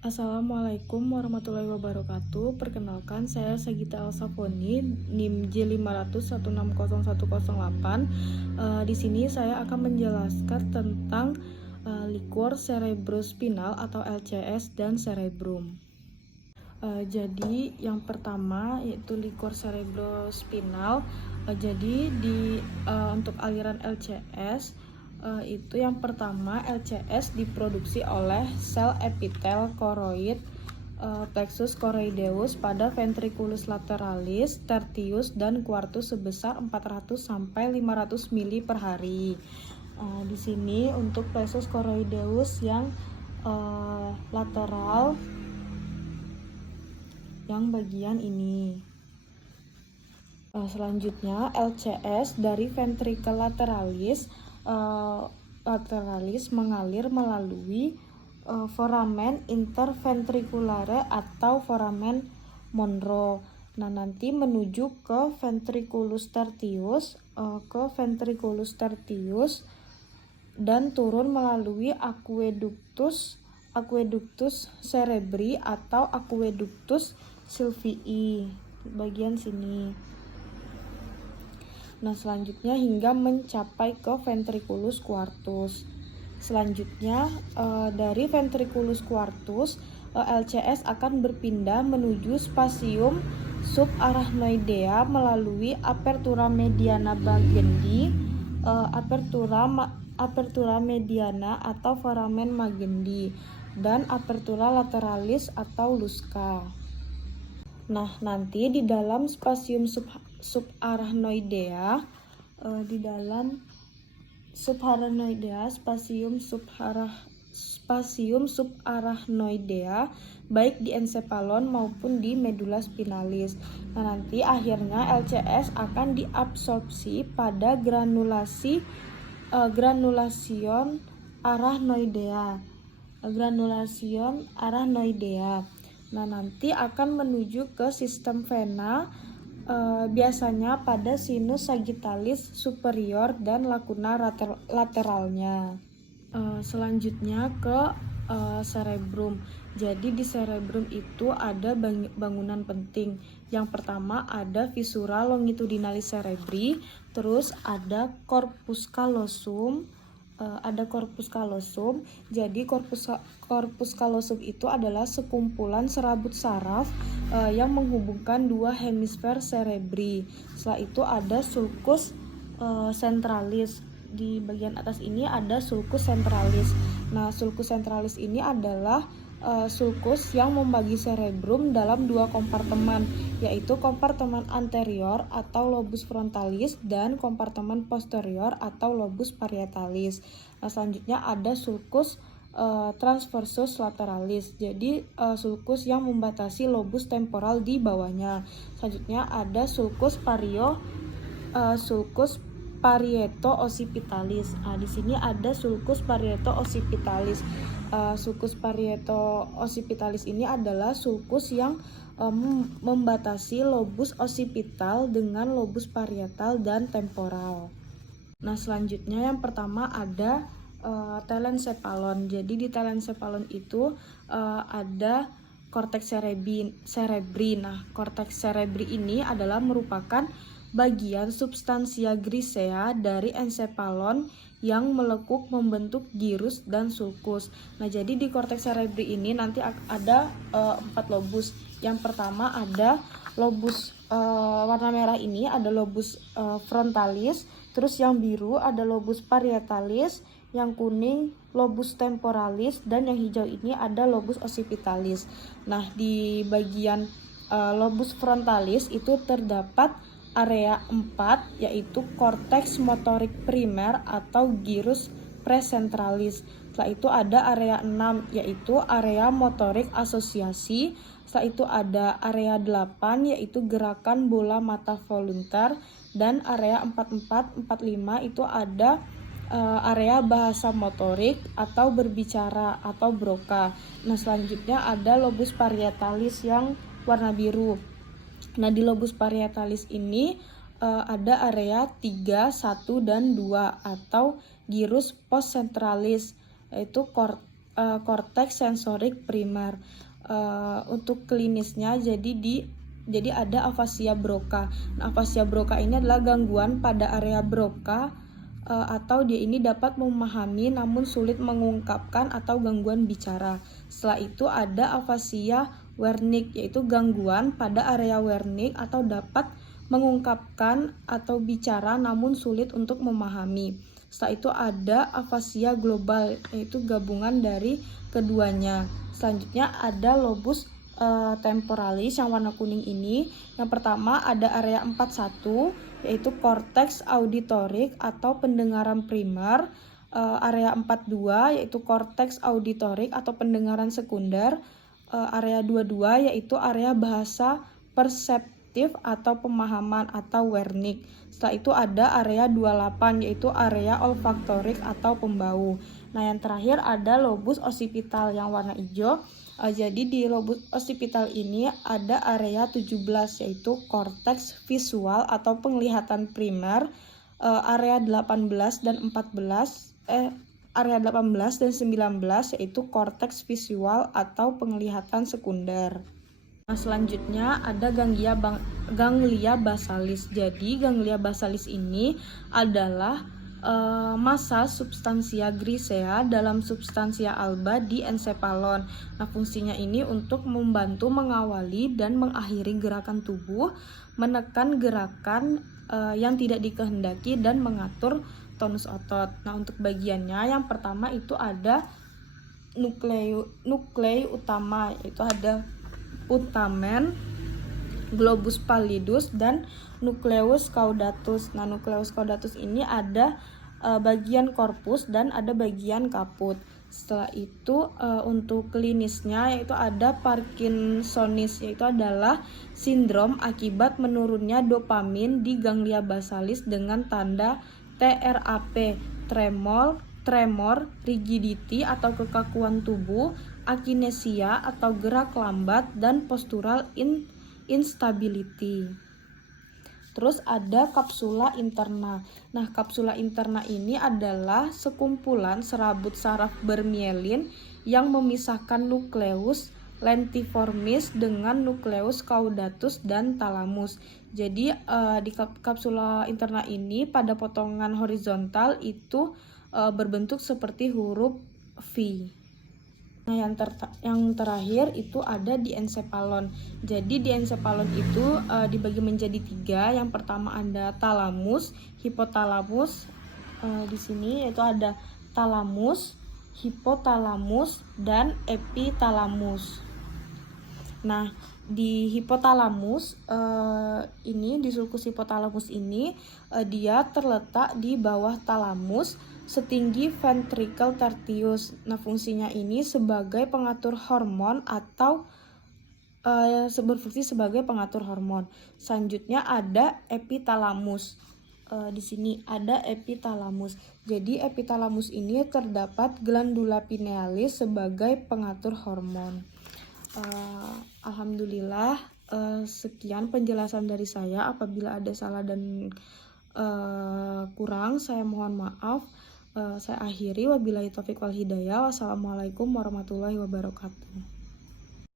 Assalamualaikum warahmatullahi wabarakatuh. Perkenalkan, saya Sagita Elsafoni, NIM J500160108. Di sini saya akan menjelaskan tentang liquor cerebrospinal atau LCS dan cerebrum. Jadi yang pertama yaitu liquor cerebrospinal. Jadi untuk aliran LCS itu yang pertama, LCS diproduksi oleh sel epitel koroid plexus choroideus pada ventriculus lateralis, tertius, dan quartus sebesar 400 sampai 500 mili per hari. Di sini untuk plexus choroideus yang lateral, yang bagian ini. Selanjutnya LCS dari ventricle lateralis mengalir melalui foramen interventriculare atau foramen Monro. Nah, nanti menuju ke ventriculus tertius, dan turun melalui aqueductus cerebri atau aqueductus sylvii bagian sini. Nah, selanjutnya hingga mencapai ke ventriculus quartus. Selanjutnya dari ventriculus quartus, LCS akan berpindah menuju spasium subarachnoidea melalui apertura mediana Magendie, apertura mediana atau foramen Magendie, dan apertura lateralis atau Lusca. Nah, nanti di dalam spasium subarachnoidea, spasium subarachnoidea baik di encephalon maupun di medula spinalis. Nah, nanti akhirnya LCS akan diabsorpsi pada granulation arachnoidea. Nah, nanti akan menuju ke sistem vena, biasanya pada sinus sagittalis superior dan lacuna lateralnya. Selanjutnya ke cerebrum. Jadi di cerebrum itu ada bangunan penting. Yang pertama ada viscera longitudinalis cerebri, terus ada corpus callosum. Jadi corpus callosum itu adalah sekumpulan serabut saraf yang menghubungkan dua hemisfer cerebri. Setelah itu ada sulcus centralis. Di bagian atas ini ada sulcus centralis. Nah, sulcus centralis ini adalah sulcus yang membagi cerebrum dalam dua kompartemen, yaitu kompartemen anterior atau lobus frontalis dan kompartemen posterior atau lobus parietalis. Nah, selanjutnya ada sulcus transversus lateralis. Jadi sulcus yang membatasi lobus temporal di bawahnya. Selanjutnya ada sulcus parieto-occipitalis. Di sini ada sulcus parieto-occipitalis. Sulcus parieto-occipitalis ini adalah sulcus yang membatasi lobus occipital dengan lobus parietal dan temporal. Nah, selanjutnya yang pertama ada telencephalon. Jadi di telencephalon itu ada cortex cerebri. Nah, cortex cerebri ini adalah merupakan bagian substansia grisea dari encephalon yang melekuk membentuk gyrus dan sulcus. Nah, jadi di cortex cerebri ini nanti ada 4 lobus. Yang pertama ada lobus warna merah ini ada lobus frontalis, terus yang biru ada lobus parietalis, yang kuning lobus temporalis, dan yang hijau ini ada lobus occipitalis. Nah, di bagian lobus frontalis itu terdapat area 4, yaitu korteks motorik primer atau gyrus presentralis. Setelah itu ada area 6, yaitu area motorik asosiasi. Setelah itu ada area 8, yaitu gerakan bola mata voluntar, dan area 44, 45 itu ada area bahasa motorik atau berbicara atau Broca. Nah, selanjutnya ada lobus parietalis yang warna biru. Nah, di lobus parietalis ini ada area 3, 1, dan 2 atau gyrus postcentralis, yaitu korteks sensorik primer. Untuk klinisnya jadi ada afasia Broca. Nah, afasia Broca ini adalah gangguan pada area Broca atau dia ini dapat memahami namun sulit mengungkapkan atau gangguan bicara. Setelah itu ada afasia Wernicke, yaitu gangguan pada area Wernicke atau dapat mengungkapkan atau bicara namun sulit untuk memahami. Setelah itu ada afasia global, yaitu gabungan dari keduanya. Selanjutnya ada lobus temporalis yang warna kuning ini. Yang pertama ada area 41, yaitu korteks auditorik atau pendengaran primer. Area 42 yaitu korteks auditorik atau pendengaran sekunder. Area 22 yaitu area bahasa perseptif atau pemahaman atau Wernicke. Setelah itu ada area 28 yaitu area olfaktorik atau pembau. Nah, yang terakhir ada lobus occipital yang warna hijau. Jadi di lobus occipital ini ada area 17 yaitu korteks visual atau penglihatan primer. Area 18 dan 14 area 18 dan 19 yaitu korteks visual atau penglihatan sekunder. Nah, selanjutnya ada ganglia basalis. Jadi ganglia basalis ini adalah massa substansia grisea dalam substansia alba di ensephalon. Nah, fungsinya ini untuk membantu mengawali dan mengakhiri gerakan tubuh, menekan gerakan yang tidak dikehendaki dan mengatur tonus otot. Nah, untuk bagiannya yang pertama itu ada nuklei utama, yaitu ada putamen, globus pallidus, dan nucleus caudatus. Nah, nucleus caudatus ini ada bagian korpus dan ada bagian kaput. Setelah itu untuk klinisnya yaitu ada Parkinsonis, yaitu adalah sindrom akibat menurunnya dopamin di ganglia basalis dengan tanda TRAP, tremor, rigidity atau kekakuan tubuh, akinesia atau gerak lambat, dan postural instability. Terus ada kapsula interna. Nah, kapsula interna ini adalah sekumpulan serabut saraf bermielin yang memisahkan nukleus lentiformis dengan nukleus caudatus dan talamus. Jadi di kapsula interna ini pada potongan horizontal itu berbentuk seperti huruf V. Nah, yang terakhir itu ada di ensephalon. Jadi di ensephalon itu dibagi menjadi 3. Yang pertama ada talamus, hipotalamus. Di sini yaitu ada talamus, hipotalamus, dan epitalamus. Nah, di hipotalamus ini, di sulcus hipotalamus ini dia terletak di bawah talamus setinggi ventricle tertius. Nah, fungsinya ini sebagai pengatur hormon atau berfungsi sebagai pengatur hormon. Selanjutnya ada epitalamus. Di sini ada epitalamus. Jadi epitalamus ini terdapat glandula pinealis sebagai pengatur hormon. Alhamdulillah, sekian penjelasan dari saya. Apabila ada salah dan kurang, saya mohon maaf. Saya akhiri, wabillahi taufiq wal hidayah. Wassalamualaikum warahmatullahi wabarakatuh.